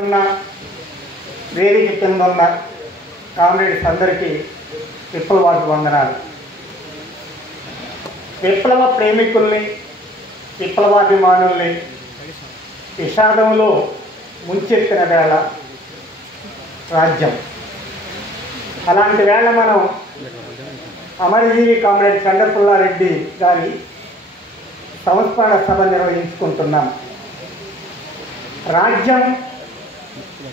ఉన్న వేదిక కింద ఉన్న కామ్రేడ్స్ అందరికీ విప్లవాభివందనాలు. విప్లవ ప్రేమికుల్ని, విప్లవాభిమానుల్ని విషాదంలో ముంచెత్తిన వేళ రాజ్యం. అలాంటి వేళ మనం అమరజీవి కామ్రేడ్ చంద్రపుల్లారెడ్డి గారి సంస్మరణ సభ నిర్వహించుకుంటున్నాం. రాజ్యం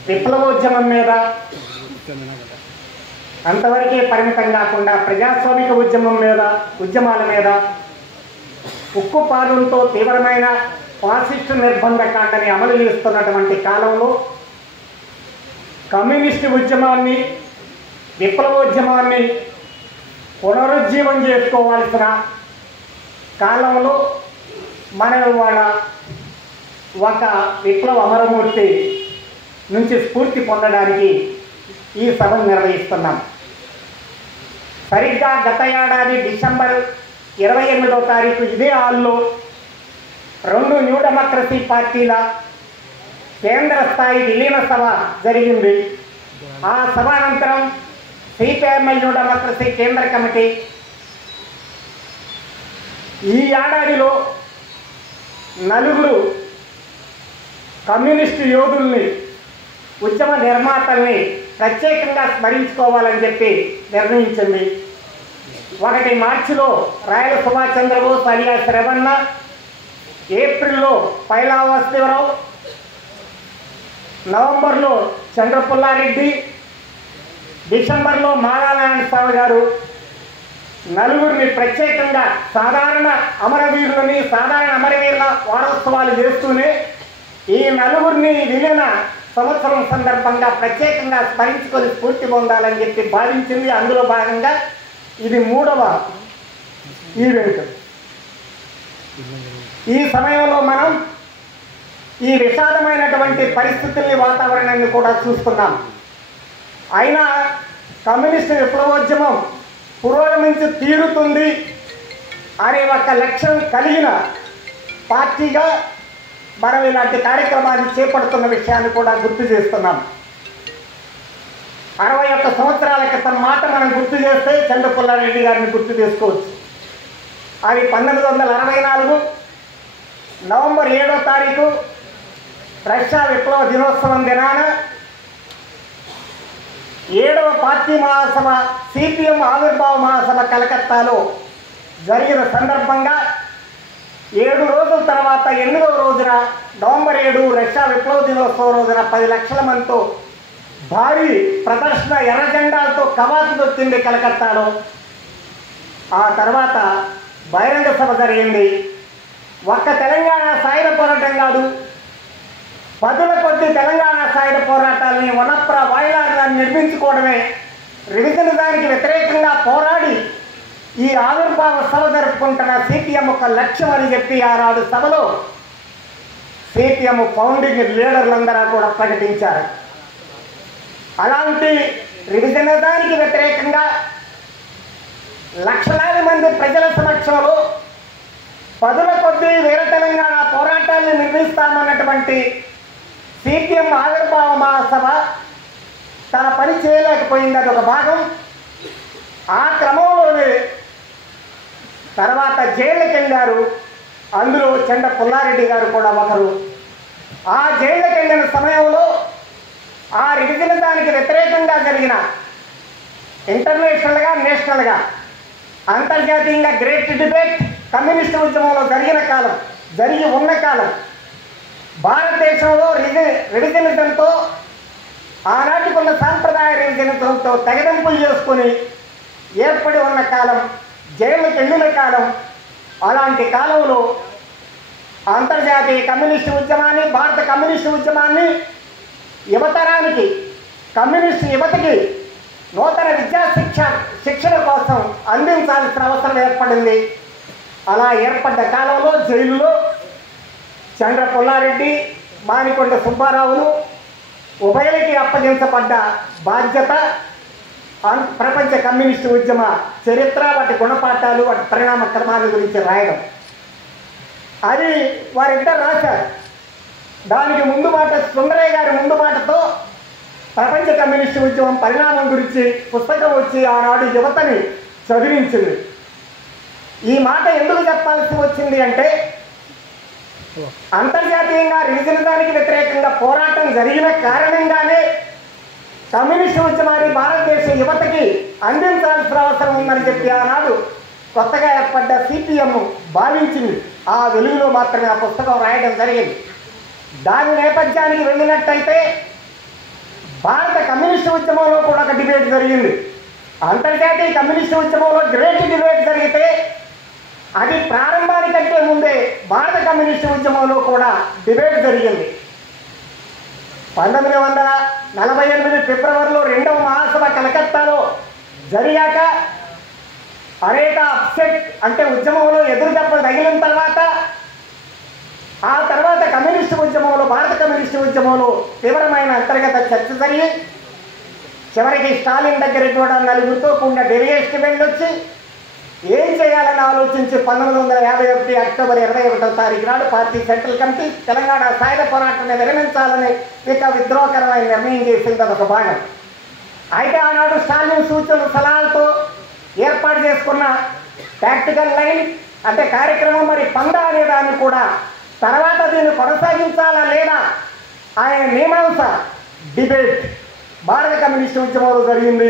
విప్లవోద్యమం మీద అంతవరకే పరిమితం కాకుండా ప్రజాస్వామిక ఉద్యమాల మీద ఉక్కు పాదంతో తీవ్రమైన ఫాసిస్టు నిర్బంధ కాండని అమలు చేస్తున్నటువంటి కాలంలో కమ్యూనిస్టు ఉద్యమాన్ని, విప్లవోద్యమాన్ని పునరుజ్జీవం చేసుకోవాల్సిన కాలంలో మన వాళ్ళ ఒక విప్లవ అమరమూర్తి నుంచి స్ఫూర్తి పొందడానికి ఈ సభను నిర్వహిస్తున్నాం. సరిగ్గా గత ఏడాది డిసెంబర్ 28వ తారీఖు ఇదే హాల్లో 2 న్యూ డెమోక్రసీ పార్టీల కేంద్ర స్థాయి విలీన సభ జరిగింది. ఆ సభ అనంతరం సిపిఐఎంఎల్ న్యూ డెమోక్రసీ కేంద్ర కమిటీ ఈ ఏడాదిలో 4 కమ్యూనిస్టు యోధుల్ని, ఉద్యమ నిర్మాతల్ని ప్రత్యేకంగా స్మరించుకోవాలని చెప్పి నిర్ణయించింది. 1 మార్చిలో రాయల సుభాష్ చంద్రబోస్ అలియాస్ రేవన్న, ఏప్రిల్లో పైలా వాసుదేవరావు, నవంబర్లో చంద్రపుల్లారెడ్డి, డిసెంబర్లో మాలానారాయణ స్వామి గారు 4 ప్రత్యేకంగా సాధారణ అమరవీరులని, సాధారణ అమరవీరుల వారోత్సవాలు చేస్తూనే ఈ 4 విలీన సంవత్సరం సందర్భంగా ప్రత్యేకంగా స్మరించుకొని స్ఫూర్తి పొందాలని చెప్పి భావించింది. అందులో భాగంగా ఇది 3వ ఈవెంట్. ఈ సమయంలో మనం ఈ విషాదమైనటువంటి పరిస్థితుల్ని, వాతావరణాన్ని కూడా చూస్తున్నాం. అయినా కమ్యూనిస్టు విప్లవోద్యమం పురోగమించి తీరుతుంది అనే ఒక లక్ష్యం కలిగిన పార్టీగా మనం ఇలాంటి కార్యక్రమాన్ని చేపడుతున్న విషయాన్ని కూడా గుర్తు చేస్తున్నాం. 61 సంవత్సరాల క్రితం మాట మనం గుర్తు చేస్తే చంద్రపుల్లారెడ్డి గారిని గుర్తు చేసుకోవచ్చు. అది 1964 నవంబర్ 7వ తారీఖు రష్యా విప్లవ దినోత్సవం దినాన 7వ పార్టీ మహాసభ, సిపిఎం ఆవిర్భావ మహాసభ కలకత్తాలో జరిగిన సందర్భంగా 7 రోజుల తర్వాత 8వ రోజున నవంబర్ 7 రష్యా విప్లవ దినోత్సవం రోజున 10 లక్షల మందితో భారీ ప్రదర్శన ఎర్ర జెండాలతో కవాతు దొక్కింది కలకత్తాలో. ఆ తర్వాత బహిరంగ సభ జరిగింది. ఒక్క తెలంగాణ సాయుధ పోరాటం కాదు, 10ల కొద్ది తెలంగాణ సాయుధ పోరాటాలని, వనప్ర వాయులాన్ని నిర్మించుకోవడమే రివిజనిజానికి వ్యతిరేకంగా పోరాడి ఈ ఆవిర్భావ సభ జరుపుకుంటున్న సిపిఎం ఒక లక్ష్యం అని చెప్పి ఆనాడు సభలో సిపిఎం ఫౌండింగ్ లీడర్లందరూ కూడా ప్రకటించారు. అలాంటి రివిజనిజానికి వ్యతిరేకంగా లక్షలాది మంది ప్రజల సమక్షంలో 10ల కొద్ది వీర తెలంగాణ పోరాటాన్ని నిర్మిస్తామన్నటువంటి సిపిఎం ఆవిర్భావ మహాసభ తన పని చేయలేకపోయింది. అది ఒక భాగం. ఆ క్రమంలోనే తర్వాత జైళ్ళకి వెళ్ళారు. అందులో చంద్రపుల్లారెడ్డి గారు కూడా ఒకరు. ఆ జైళ్ళకి వెళ్ళిన సమయంలో ఆ రివిజనిజానికి వ్యతిరేకంగా జరిగిన ఇంటర్నేషనల్గా, నేషనల్గా, అంతర్జాతీయంగా గ్రేట్ డిబేట్ కమ్యూనిస్టు ఉద్యమంలో జరిగి ఉన్న కాలం, భారతదేశంలో రివిజనిజంతో, ఆనాటికున్న సాంప్రదాయ రివిజనిజంతో తెగదెంపులు చేసుకొని ఏర్పడి ఉన్న కాలం, జైళ్ళకి వెళ్ళిన కాలం. అలాంటి కాలంలో అంతర్జాతీయ కమ్యూనిస్టు ఉద్యమాన్ని, భారత కమ్యూనిస్టు ఉద్యమాన్ని యువతరానికి, కమ్యూనిస్టు యువతకి నూతన విద్యా శిక్షణ కోసం అందించాల్సిన అవసరం ఏర్పడింది. అలా ఏర్పడ్డ కాలంలో జైలులో చంద్రపుల్లారెడ్డి, మానికొండ సుబ్బారావులు ఉభయలకి అప్పగించబడ్డ బాధ్యత ప్రపంచ కమ్యూనిస్టు ఉద్యమ చరిత్ర, వాటి గుణపాఠాలు, వాటి పరిణామ క్రమాల గురించి రాయడం. అది వారిద్దరు రాశారు. దానికి ముందు మాట సుందరయ్య గారి ముందు మాట వాణిజ్య కమ్యూనిస్టు ఉద్యమం పరిణామం గురించి పుస్తకం వచ్చి ఆనాడు యువతని చదివించింది. ఈ మాట ఎందుకు చెప్పాల్సి వచ్చింది అంటే, అంతర్జాతీయంగా రివిజనిజానికి వ్యతిరేకంగా పోరాటం జరిగిన కారణంగానే కమ్యూనిస్టు ఉద్యమాన్ని భారతదేశ యువతకి అందించాల్సిన అవసరం ఉందని చెప్పి ఆనాడు కొత్తగా ఏర్పడ్డ సిపిఎం భావించింది. ఆ వెలుగులో మాత్రమే ఆ పుస్తకం రాయడం జరిగింది. దాని నేపథ్యానికి వెళ్ళినట్టయితే భారత కమ్యూనిస్టు ఉద్యమంలో కూడా ఒక డిబేట్ జరిగింది. అంతర్జాతీయ కమ్యూనిస్టు ఉద్యమంలో గ్రేట్ డిబేట్ జరిగితే అది ప్రారంభానికంటే ముందే భారత కమ్యూనిస్టు ఉద్యమంలో కూడా డిబేట్ జరిగింది. 1948 ఫిబ్రవరిలో 2వ మహాసభ కలకత్తాలో జరిగాక అనేక అప్సెట్ అంటే ఉద్యమంలో ఎదురు దెబ్బలు తగిలిన తర్వాత ఆ తర్వాత కమ్యూనిస్టు ఉద్యమంలో భారత కమ్యూనిస్టు ఉద్యమంలో తీవ్రమైన అంతర్గత చర్చ జరిగి చివరికి స్టాలిన్ దగ్గరికి కూడా నలుగురితో కూడిన డెలిగేషన్ వెళ్ళొచ్చి ఏం చేయాలని ఆలోచించి 1951 అక్టోబర్ 21వ తారీఖు నాడు పార్టీ సెంట్రల్ కమిటీ తెలంగాణ సాయుధ పోరాటాన్ని విరమించాలని ఇక విద్రోహకరమైన నిర్ణయం చేసింది అదొక భాగం. అయితే ఆనాడు స్టాలిన్ సూచనలు సలహాలతో ఏర్పాటు చేసుకున్న టాక్టికల్ లైన్ అంటే కార్యక్రమం మరి పందా అనే దాన్ని కూడా తర్వాత దీన్ని కొనసాగించాలా లేదా ఆయన మీమాంస డిబేట్ భారత కమ్యూనిస్టు ఉద్యమంలో జరిగింది.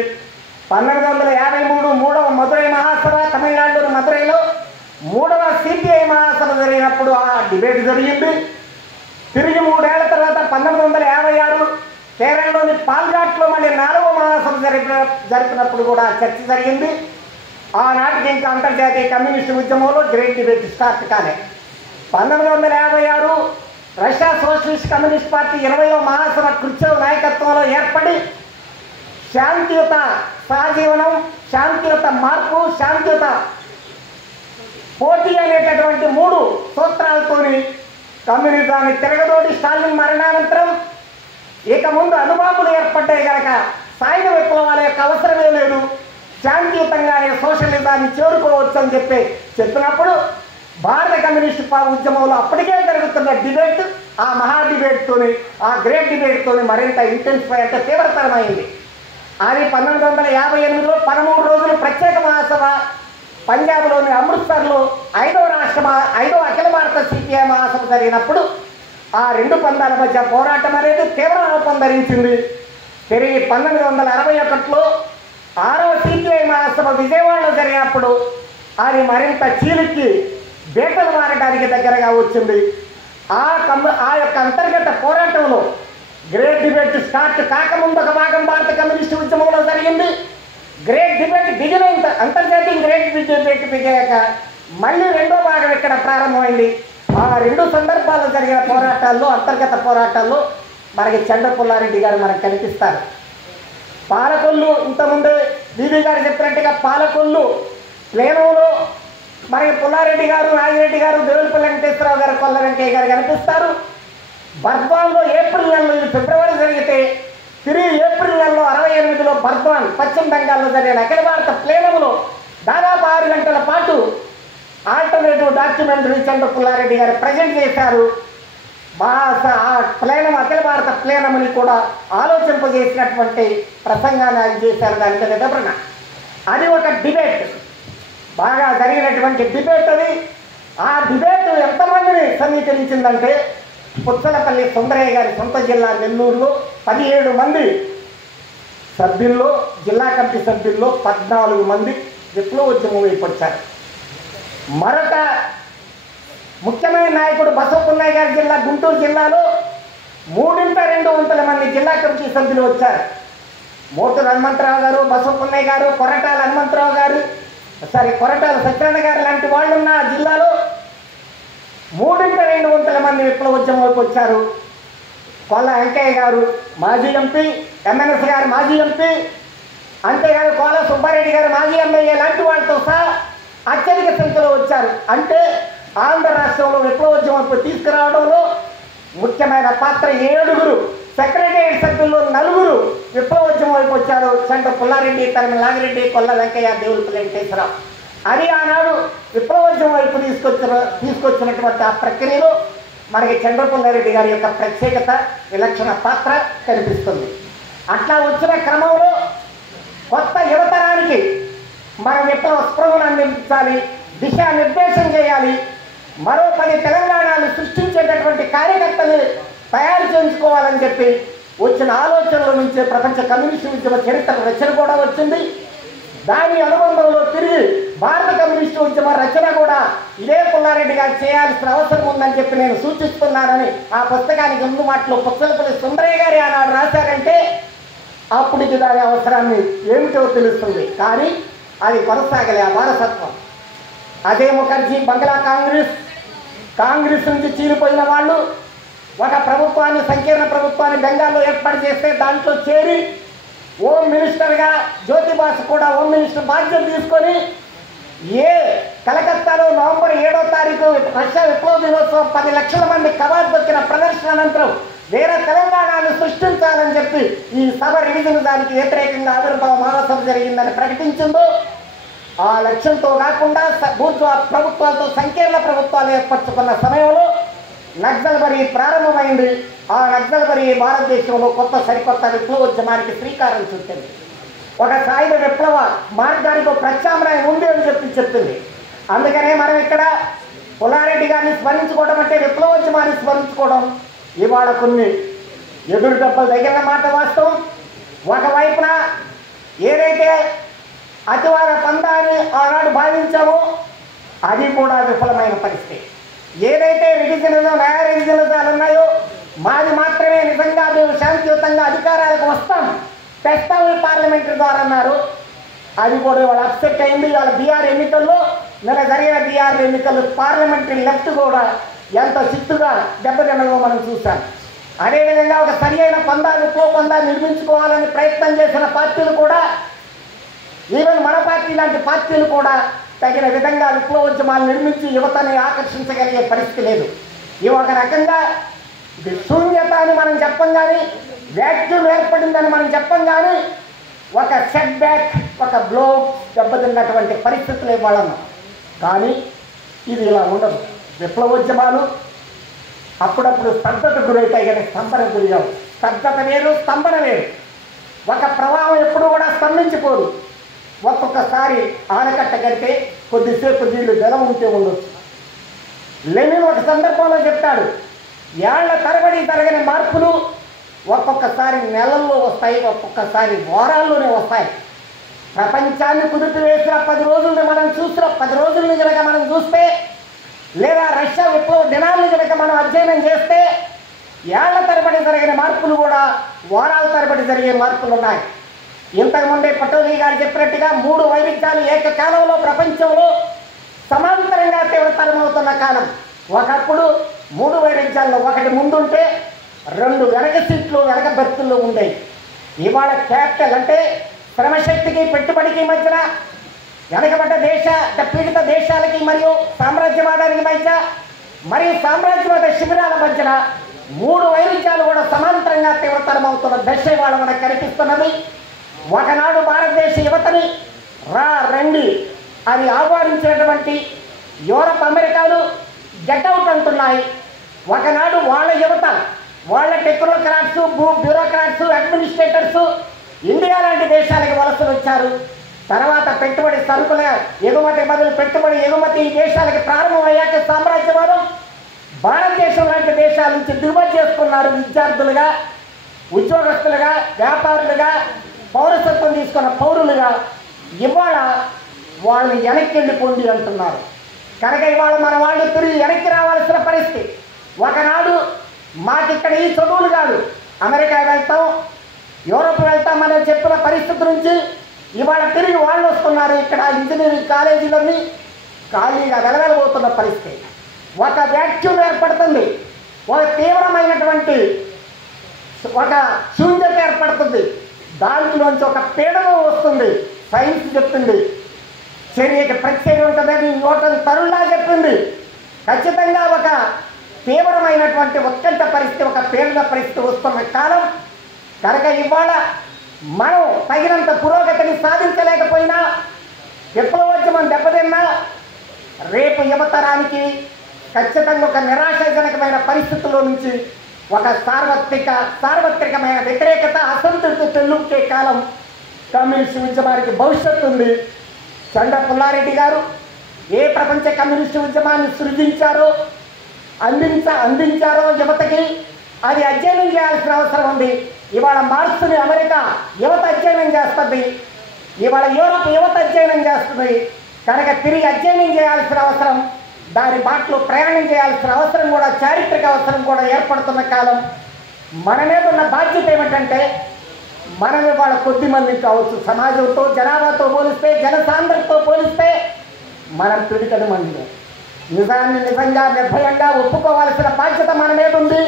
1953 3వ మదురై మహాసభ తమిళనాడులోని మదురైలో 3వ సిపిఐ మహాసభ జరిగినప్పుడు ఆ డిబేట్ జరిగింది. తిరిగి 3 ఏళ్ల తర్వాత 1956 కేరళలోని పాల్ఘాట్లో మళ్ళీ 4వ మహాసభ జరిపినప్పుడు కూడా చర్చ జరిగింది. ఆనాటికి ఇంకా అంతర్జాతీయ కమ్యూనిస్టు ఉద్యమంలో గ్రేట్ డిబేట్ స్టార్ట్ కాలే. 1956 రష్యా సోషలిస్ట్ కమ్యూనిస్ట్ పార్టీ 20వ మహాసభ క్రుచ్చెవ్ నాయకత్వంలో ఏర్పడి శాంతియుత సహజీవనం, శాంతియుత మార్పు, శాంతియుత పోటీ అనేటటువంటి 3 సూత్రాలతోని కమ్యూనిజాన్ని తిరగదోడి స్టాలిన్ మరణానంతరం ఇక ముందు అనుభావులు ఏర్పడ్డాయి కనుక సాయుధ విప్లవాల యొక్క అవసరమే లేదు, శాంతియుతంగానే సోషలిజాన్ని చేరుకోవచ్చు అని చెప్పినప్పుడు భారత కమ్యూనిస్టు ఉద్యమంలో అప్పటికే జరుగుతున్న డిబేట్ ఆ మహా డిబేట్తోని ఆ గ్రేట్ డిబేట్తోని మరింత ఇంటెన్సిఫై అంటే తీవ్రతరమైంది. అది 1958లో 13 రోజులు ప్రత్యేక మహాసభ పంజాబ్లోని అమృత్సర్లో 5వ అఖిల భారత సిపిఐ మహాసభ జరిగినప్పుడు ఆ 2 పందాల మధ్య పోరాటం అనేది తీవ్ర రూపం ధరించింది. తిరిగి 1961లో 6వ సిపిఐ మహాసభ విజయవాడలో జరిగినప్పుడు అది మరింత చీలికి బేటలు మారడానికి దగ్గరగా వచ్చింది. ఆ యొక్క అంతర్గత పోరాటంలో గ్రేట్ డిబేట్ స్టార్ట్ కాకముందు ఒక భాగం భారత కమ్యూనిస్టు ఉద్యమంలో జరిగింది. గ్రేట్ డిబేట్ దిగిన అంతర్జాతీయ గ్రేట్ డిబేట్ దిగాక మళ్ళీ 2వ భాగం ఇక్కడ ప్రారంభమైంది. ఆ 2 సందర్భాల్లో జరిగిన పోరాటాల్లో అంతర్గత పోరాటాల్లో మనకి చంద్ర పుల్లారెడ్డి గారు మనకు కనిపిస్తారు. పాలకొల్లు ఇంతకుముందు బీబీ గారు చెప్పినట్టుగా పాలకొల్లు ప్లేనంలో మనకి పుల్లారెడ్డి గారు, నాగిరెడ్డి గారు, దేవులపల్లి వెంకటేశ్వరరావు గారు, కొల్ల వెంకయ్య గారు కనిపిస్తారు. బర్ద్వాన్లో ఏప్రిల్ నెలలో ఇది ఫిబ్రవరి జరిగితే తిరిగి ఏప్రిల్ నెలలో 68లో బర్ద్వాన్ పశ్చిమ బెంగాల్లో జరిగిన అఖిల భారత ప్లేనములో దాదాపు 6 గంటల పాటు ఆల్టర్నేటివ్ డాక్యుమెంటరీ చంద్ర పుల్లారెడ్డి గారు ప్రజెంట్ చేశారు. ఆ ప్లేనం అఖిల భారత ప్లేనముని కూడా ఆలోచింపజేసినటువంటి ప్రసంగాన్ని ఆయన చేశారు. దానికి వివరణ అది ఒక డిబేట్ బాగా జరిగినటువంటి డిబేట్ అది. ఆ డిబేట్ ఎంతమందిని సమీకరించిందంటే పుచ్చలపల్లి సుందరయ్య గారి సొంత జిల్లా నెల్లూరులో 17 మంది సభ్యుల్లో జిల్లా కమిటీ సభ్యుల్లో 14 మంది విప్లవోద్యమం వైపు వచ్చారు. మరొక ముఖ్యమైన నాయకుడు బసవపున్నయ్య గారి జిల్లా గుంటూరు జిల్లాలో 3/2 మంది జిల్లా కమిటీ సభ్యులు వచ్చారు. మోతూరు హనుమంతరావు గారు, బసవపున్నయ్య గారు, కొరటాల హనుమంతరావు గారు, కొరటాల సత్యనారాయణ గారు లాంటి వాళ్ళు ఉన్న జిల్లాలో 3/2 మంది విప్లవోద్యమం వైపు వచ్చారు. కొల్ల వెంకయ్య గారు మాజీ ఎంపీ, ఎంఎన్ఎస్ గారు మాజీ ఎంపీ, అంతేగాదు కోల సుబ్బారెడ్డి గారు మాజీ ఎమ్మెల్యే లాంటి వాళ్ళతో సహా అత్యధిక సంఖ్యలో వచ్చారు. అంటే ఆంధ్ర రాష్ట్రంలో విప్లవోద్యమం వైపు తీసుకురావడంలో ముఖ్యమైన పాత్ర 7 సెక్రటేరియట్ సభ్యుల్లో 4 విప్లవోద్యమం వైపు వచ్చారు. చంద్ర పుల్లారెడ్డి, తరిమల నాగిరెడ్డి, కొల్ల వెంకయ్య, దేవులపల్లి వెంకటేశ్వరరావు. అది ఆనాడు విప్లవోద్యమం వైపు తీసుకొచ్చినటువంటి ఆ ప్రక్రియలో మనకి చంద్ర పుల్లారెడ్డి గారి యొక్క ప్రత్యేకత, విలక్షణ పాత్ర కనిపిస్తుంది. అట్లా వచ్చిన క్రమంలో కొత్త యువతరానికి మనం విప్లవ స్పృహను అందించాలి, దిశానిర్దేశం చేయాలి, మరో 10 తెలంగాణలు సృష్టించేటటువంటి కార్యకర్తలు తయారు చేయించుకోవాలని చెప్పి వచ్చిన ఆలోచనల నుంచే ప్రపంచ కమ్యూనిస్టు ఉద్యమ చరిత్ర రచన కూడా వచ్చింది. దాని అనుబంధంలో తిరిగి భారత కమ్యూనిస్టు ఉద్యమ రచన కూడా ఇదే పుల్లారెడ్డి గారు చేయాల్సిన అవసరం ఉందని చెప్పి నేను సూచిస్తున్నానని ఆ పుస్తకానికి ముందు మాటలో పుస్తకపల్లి సుందరయ్య గారి ఆనాడు రాశారంటే అప్పటికి దాని అవసరాన్ని ఏమిటో తెలుస్తుంది. కానీ అది కొనసాగలే ఆ వారసత్వం. అదే ముఖర్జీ బంగ్లా కాంగ్రెస్ నుంచి చీలిపోయిన వాళ్ళు ఒక ప్రభుత్వాన్ని, సంకీర్ణ ప్రభుత్వాన్ని బెంగాల్లో ఏర్పాటు చేస్తే దాంట్లో చేరి హోమ్ మినిస్టర్గా జ్యోతిబాసు కూడా హోమ్ మినిస్టర్ బాధ్యత తీసుకొని కలకత్తాలో నవంబర్ 7వ తారీఖు రష్యా విప్లవ దినోత్సవం 10 లక్షల మంది కవాతు దొక్కిన ప్రదర్శన అనంతరం వేరే తెలంగాణను సృష్టించాలని చెప్పి ఈ సభ రివిజన్ దానికి వ్యతిరేకంగా ఆవిర్భావ మహాసభ జరిగిందని ప్రకటించిందో ఆ లక్ష్యంతో కాకుండా బూర్జువా ప్రభుత్వాలతో సంకీర్ణ ప్రభుత్వాలు ఏర్పరచుకున్న సమయంలో నక్సల్బరీ ప్రారంభమైంది. ఆ నక్సల్బరీ భారతదేశంలో సరికొత్త విప్లవోద్యమానికి శ్రీకారం చుట్టింది. ఒక సాయుధ విప్లవ మార్గానికి ప్రత్యామ్నాయం ఉంది అని చెప్పింది. అందుకనే మనం ఇక్కడ పుల్లారెడ్డి గారిని స్మరించుకోవడం అంటే విప్లవోద్యమాన్ని స్మరించుకోవడం. ఇవాళ కొన్ని ఎదురు దెబ్బలు తగిన మాట వాస్తవం. ఒకవైపున ఏదైతే అతివార పందాన్ని ఆనాడు భావించామో అది కూడా విఫలమైన పరిస్థితి. ఏదైతే రివిజనిజం, న్యాయ రివిజనిజాలు ఉన్నాయో మాది మాత్రమే నిజంగా మేము శాంతియుతంగా అధికారాలకు తెస్తాం ఈ పార్లమెంటరీ ద్వారా అన్నారు. అది కూడా ఇవాళ అప్సెట్ అయింది. ఇవాళ బీఆర్ ఎన్నికల్లో నిన్న జరిగిన బీఆర్ ఎన్నికల్లో పార్లమెంటరీ లెఫ్ట్ కూడా ఎంత చిత్తుగా దెబ్బతిన్నదో మనం చూసాం. అదేవిధంగా ఒక సరి అయిన విప్లవ పందాన్ని నిర్మించుకోవాలని ప్రయత్నం చేసిన పార్టీలు కూడా, ఈవెన్ మన పార్టీ లాంటి పార్టీలు కూడా తగిన విధంగా విప్లవోద్యమాలు నిర్మించి యువతని ఆకర్షించగలిగే పరిస్థితి లేదు. ఇవి ఒక రకంగా శూన్యత అని మనం చెప్పం కానీ, వ్యాక్యూమ్ ఏర్పడిందని మనం చెప్పం కానీ, ఒక సెట్ బ్యాక్, ఒక బ్లో దెబ్బతిన్నటువంటి పరిస్థితులు ఇవ్వాలన్నా. కానీ ఇది ఇలా ఉండదు. విప్లవోద్యమాలు అప్పుడప్పుడు స్తబ్దత గురైతాయి కానీ స్తంభన గురిగావు. స్తబ్దత వేరు, స్తంభన వేరు. ఒక ప్రవాహం ఎప్పుడు కూడా స్తంభించిపోదు. ఒక్కొక్కసారి ఆనకట్ట కడితే కొద్దిసేపు నీళ్లు జలం ఉంటే ఉండొచ్చు. లెనిన్ ఒక సందర్భంలో చెప్తాడు, ఏళ్ల తరబడి జరగని మార్పులు ఒక్కొక్కసారి నెలల్లో వస్తాయి, ఒక్కొక్కసారి వారాల్లోనే వస్తాయి. ప్రపంచాన్ని కుదిపివేసిన 10 రోజుల్ని మనం చూసిన 10 రోజుల్ని కనుక మనం చూస్తే, లేదా రష్యా విప్లవ దినాల్ని కనుక మనం అధ్యయనం చేస్తే ఏళ్ల తరబడి జరిగిన మార్పులు కూడా వారాల తరబడి జరిగే మార్పులు ఉన్నాయి. ఇంతకుముందే పటోలీ గారు చెప్పినట్టుగా 3 వైవిధ్యాలు ఏకకాలంలో ప్రపంచంలో సమాంతరంగా తీవ్రతరమవుతున్న కాలం. ఒకప్పుడు 3 వైవిధ్యాల్లో ఒకటి ముందుంటే 2 వెనక సీట్లు, వెనక బెర్తుల్లో ఉండేవి. ఇవాళ క్యాపిటల్ అంటే శ్రమశక్తికి పెట్టుబడికి మధ్యన, వెనకబడ్డ పీడిత దేశాలకి మరియు సామ్రాజ్యవాదానికి మధ్య, మరియు సామ్రాజ్యవాద శిబిరాల మధ్యన 3 వైవిధ్యాలు కూడా సమాంతరంగా తీవ్రతరమవుతున్న దశ ఇవాళ మనకు కనిపిస్తున్నది. ఒకనాడు భారతదేశ యువతని రండి అని ఆహ్వానించినటువంటి యూరప్, అమెరికాలు గెట్అవుట్ అంటున్నాయి. ఒకనాడు వాళ్ళ యువత, వాళ్ళ టెక్నోక్రాట్స్, బ్యూరోక్రాట్స్, అడ్మినిస్ట్రేటర్స్ ఇండియా లాంటి దేశాలకు వలసలు వచ్చారు. తర్వాత పెట్టుబడి సరుకుల ఎగుమతి బదులు పెట్టుబడి ఎగుమతి ఈ దేశాలకి ప్రారంభమయ్యాక సామ్రాజ్యవాదం భారతదేశం లాంటి దేశాల నుంచి దిగుమతి చేసుకున్నారు. విద్యార్థులుగా, ఉద్యోగస్తులుగా, వ్యాపారులుగా, పౌరసత్వం తీసుకున్న పౌరులుగా ఇవాళ వాళ్ళు వెనక్కి వెళ్ళిపోండి అంటున్నారు. కనుక ఇవాళ మన వాళ్ళు తిరిగి వెనక్కి రావాల్సిన పరిస్థితి. ఒకనాడు మాకిక్కడ ఈ చదువులు కాదు, అమెరికా వెళ్తాం, యూరోప్ వెళ్తాం అని చెప్పిన పరిస్థితి నుంచి ఇవాళ తిరిగి వాళ్ళు వస్తున్నారు. ఇక్కడ ఇంజనీరింగ్ కాలేజీలన్నీ ఖాళీగా వెలవెలబోతున్న పరిస్థితి. ఒక వ్యాక్యూమ్ ఏర్పడుతుంది, ఒక తీవ్రమైనటువంటి ఒక శూన్యత ఏర్పడుతుంది. దాంట్లోంచి ఒక పీడనం వస్తుంది. సైన్స్ చెప్తుంది చర్యకి ప్రత్యేకం ఉంటుందని న్యూటన్ తరుణ్లా చెప్పింది. ఖచ్చితంగా ఒక తీవ్రమైనటువంటి ఉత్కంఠ పరిస్థితి, ఒక పీడన పరిస్థితి వస్తున్న కాలం. కనుక ఇవాళ మనం తగినంత పురోగతిని సాధించలేకపోయినా, విప్లవోద్యమం దెబ్బతిన్నా రేపు యువతరానికి ఖచ్చితంగా ఒక నిరాశాజనకమైన పరిస్థితుల్లో నుంచి ఒక సార్వత్రికమైన వ్యతిరేకత, అసంతృప్తి తెల్లుకే కాలం కమ్యూనిస్టు ఉద్యమానికి భవిష్యత్తు ఉంది. చండ పుల్లారెడ్డి గారు ఏ ప్రపంచ కమ్యూనిస్టు ఉద్యమాన్ని సృజించారో అందించారో యువతకి అది అధ్యయనం చేయాల్సిన అవసరం ఉంది. ఇవాళ మార్క్స్ని అమెరికా యువత అధ్యయనం చేస్తుంది, ఇవాళ యూరప్ యువత అధ్యయనం చేస్తుంది. కనుక తిరిగి అధ్యయనం చేయాల్సిన అవసరం, దాని బాటలో ప్రయాణం చేయాల్సిన అవసరం కూడా, చారిత్రక అవసరం కూడా ఏర్పడుతున్న కాలం. మన మీద ఉన్న బాధ్యత ఏమిటంటే, మనం ఇవాళ కొద్ది మంది కావచ్చు, సమాజంతో జనాభాతో పోలిస్తే, జనసాంద్రతతో పోలిస్తే మనం పిడికడి మంది. నిజాన్ని నిజంగా నిర్భయంగా ఒప్పుకోవాల్సిన బాధ్యత మన మీద ఉంది.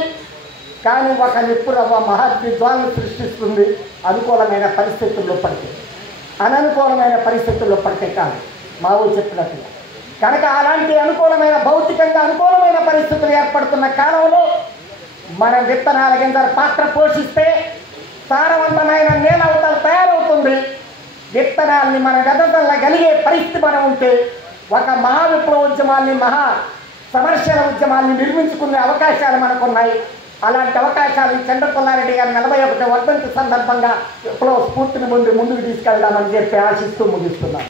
కానీ ఒక నిప్పురవ్వ మహాత్మి జ్వాలను సృష్టిస్తుంది అనుకూలమైన పరిస్థితుల్లో పడితే, అననుకూలమైన పరిస్థితుల్లో పడితే కాదు, మావు చెప్పినట్టుగా. కనుక అలాంటి అనుకూలమైన, భౌతికంగా అనుకూలమైన పరిస్థితులు ఏర్పడుతున్న కాలంలో మనం విత్తనాల కింద పాత్ర పోషిస్తే సారవంతమైన నేల అవతల తయారవుతుంది. విత్తనాల్ని మనం వెదజల్లగలిగే పరిస్థితి మనం ఉంటే ఒక మహా విప్లవ ఉద్యమాన్ని, మహా సమర్శన ఉద్యమాన్ని నిర్మించుకునే అవకాశాలు మనకున్నాయి. అలాంటి అవకాశాలు చండ పుల్లారెడ్డి గారి 41వ వర్ధంతి సందర్భంగా విప్లవ స్ఫూర్తిని ముందుకు తీసుకెళ్దామని చెప్పి ఆశిస్తూ ముగిస్తున్నాం.